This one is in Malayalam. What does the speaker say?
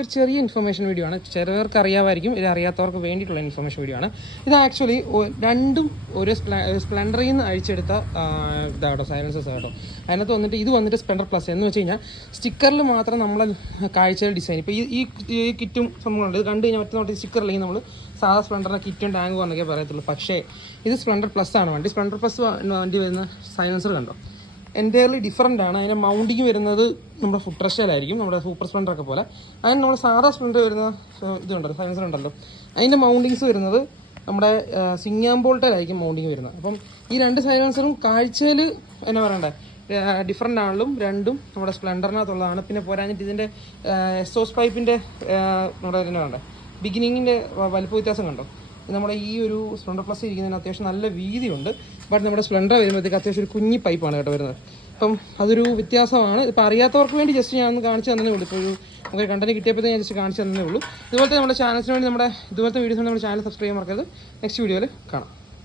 ഒരു ചെറിയ ഇൻഫർമേഷൻ വീഡിയോ ആണ്. ചിലവർക്ക് അറിയാമായിരിക്കും, ഇത് അറിയാത്തവർക്ക് വേണ്ടിയിട്ടുള്ള ഇൻഫർമേഷൻ വീഡിയോ ആണ്. ഇത് ആക്ച്വലി രണ്ടും ഒരു സ്പ്ലെൻഡറിൽ നിന്ന് അഴിച്ചെടുത്ത ഇതാട്ടോ, സൈലൻസേഴ്സ് ആട്ടോ. അതിനകത്ത് വന്നിട്ട് ഇത് വന്നിട്ട് സ്പ്ലെൻഡർ പ്ലസ് എന്ന് വെച്ച് കഴിഞ്ഞാൽ സ്റ്റിക്കറിൽ മാത്രം നമ്മളെ കാഴ്ചയിൽ ഡിസൈൻ. ഇപ്പോൾ ഈ കിറ്റും സംഭവമുണ്ട്, ഇത് കണ്ടു കഴിഞ്ഞാൽ ഒറ്റ നോട്ടി സ്റ്റിക്കറില്ലെങ്കിൽ നമ്മൾ സാധാ സ്പ്ലെൻഡറിൻ്റെ കിറ്റും ടാങ്കും എന്നൊക്കെ പറയത്തുള്ളൂ. പക്ഷേ ഇത് സ്പ്ലെൻഡർ പ്ലസ് ആണ് വണ്ടി. സ്പ്ലെൻഡർ പ്ലസ് വണ്ടി വരുന്ന സൈലൻസർ കണ്ടോ, എൻറ്റയർലി ഡിഫറൻ്റ് ആണ്. അതിൻ്റെ മൗണ്ടിങ് വരുന്നത് നമ്മുടെ ഫുഡ് റഷ്യലായിരിക്കും, നമ്മുടെ സൂപ്പർ സ്പ്ലെൻഡറൊക്കെ പോലെ. അതിന് നമ്മുടെ സാധാ സ്പ്ലെൻഡർ വരുന്ന ഇതുണ്ടല്ലോ, സൈലൻസർ ഉണ്ടല്ലോ, അതിൻ്റെ മൗണ്ടിങ്സ് വരുന്നത് നമ്മുടെ സിങ്ങാംബോൾട്ടിലായിരിക്കും മൗണ്ടിങ് വരുന്നത്. അപ്പം ഈ രണ്ട് സൈലൻസറും കാഴ്ചയിൽ എന്നാ പറയണ്ടേ ഡിഫറൻ്റ് ആണെങ്കിലും രണ്ടും നമ്മുടെ സ്പ്ലെൻഡറിനകത്തുള്ളതാണ്. പിന്നെ പോരാഞ്ഞിട്ട് ഇതിൻ്റെ എക്സോസ് പൈപ്പിൻ്റെ നമ്മുടെ എന്നാ വേണ്ടേ ബിഗിനിങ്ങിൻ്റെ വലിപ്പ വ്യത്യാസം കണ്ടോ. നമ്മുടെ ഈ ഒരു സ്പ്ലെൻഡർ പ്ലസ് ഇരിക്കുന്നതിന് അത്യാവശ്യം നല്ല വീതിയുണ്ട്. ബട്ട് നമ്മുടെ സ്പ്ലെൻഡർ വരുമ്പോഴത്തേക്ക് അത്യാവശ്യം ഒരു കുഞ്ഞി പൈപ്പാണ് കേട്ടോ വരുന്നത്. അപ്പം അതൊരു വ്യത്യാസമാണ്. ഇപ്പം അറിയാത്തവർക്ക് വേണ്ടി ജസ്റ്റ് ഞാൻ ഒന്ന് കാണിച്ചു തന്നേ ഉള്ളൂ. ഇപ്പോൾ ഒരു നമുക്ക് കണ്ടന്റ് കിട്ടിയപ്പോഴത്തേ ഞാൻ ജസ്റ്റ് കാണിച്ചു തന്നേ ഉള്ളൂ. ഇതുപോലത്തെ നമ്മുടെ ചാനൽസിന് വേണ്ടി ഇതുപോലത്തെ വീഡിയോസ് നമ്മുടെ ചാനൽ സബ്സ്ക്രൈബ് ചെയ്യാൻ മറക്കരുത്. നെക്സ്റ്റ് വീഡിയോയിൽ കാണാം.